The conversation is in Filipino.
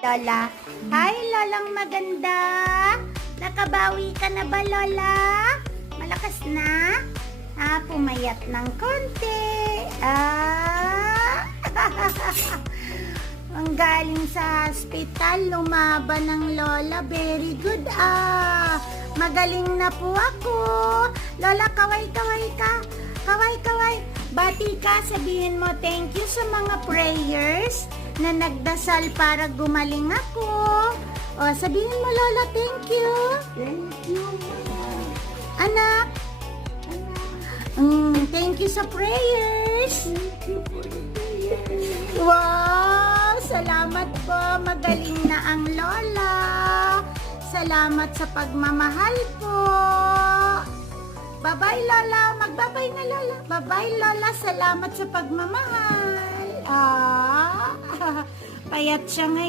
Lola. Hi, Lolang maganda. Nakabawi ka na ba, Lola? Malakas na? Pumayat ng konti. Ang galing sa hospital, lumaban ng Lola. Very good, Magaling na po ako. Lola, kaway-kaway ka. Kaway-kaway. Bati ka, sabihin mo thank you sa mga prayers na nagdasal para gumaling ako. O, sabihin mo, Lola, thank you. Thank you, Anak. Thank you sa prayers. Thank you for the prayers. Wow! Salamat po. Magaling na ang Lola. Salamat sa pagmamahal po. Bye-bye, Lola. Magbabay na, Lola. Bye-bye, Lola. Salamat sa pagmamahal. Payat siya ngayon.